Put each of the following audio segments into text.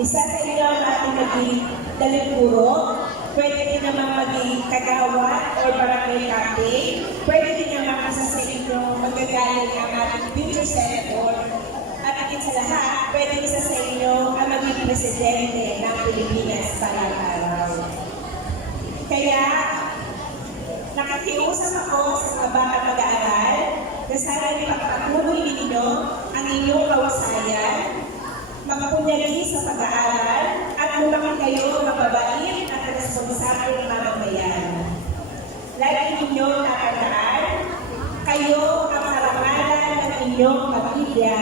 Isa sa inyo ang ating maging dalipuro, pwede din naman maging kagawa or barangay captain, pwede din naman isa sa inyo magagaling ang ating future senator, at higit sa lahat, pwede isa sa inyo ang maging presidente ng Pilipinas balang araw. Kaya, nakikiusap ako sa mga batang mag-aaral na sana ipagpatuloy ninyo ang inyong kawasayan, magpunyagi sa pag-aaral, at lumaki kayo ng mabait at responsable mamamayan. Lagi ninyong tatandaan, kayo ang karangalan ng inyong pamilya,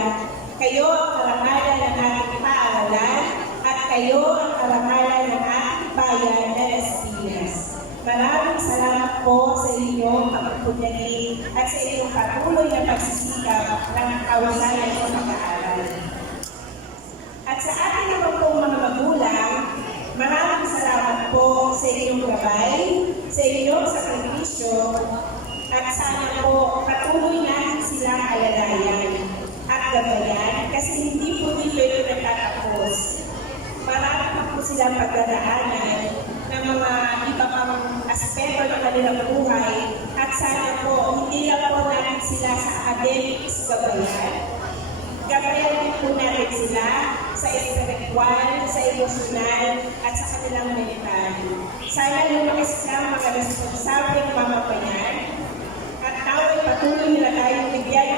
kayo ang karangalan ng ating paaralan, at kayo ang karangalan ng ating bayan na Las Piñas. Maraming salamat po sa inyong pagpunyagi at sa inyong patuloy na pagsisikap ng kawasayan sa pag-aaral. At sa ating naman pong mga magulang, maraming salamat po sa inyong gabay, sa inyong sakripisyo, at sana po patuloy natin silang alalayan at gabayan kasi hindi po dito ito nagtatapos. Marami pa po silang pagdadaanan ng mga iba pang aspeto ng kanilang buhay at sana po hindi lang po natin sila sa academics gabayan. Gabayan din po natin sila sa intellectual, sa emosyonal, at sa kanilang mental. Sana lumaki silang mga responsable ng mamamayan at naway patuloy nila tayong bigyan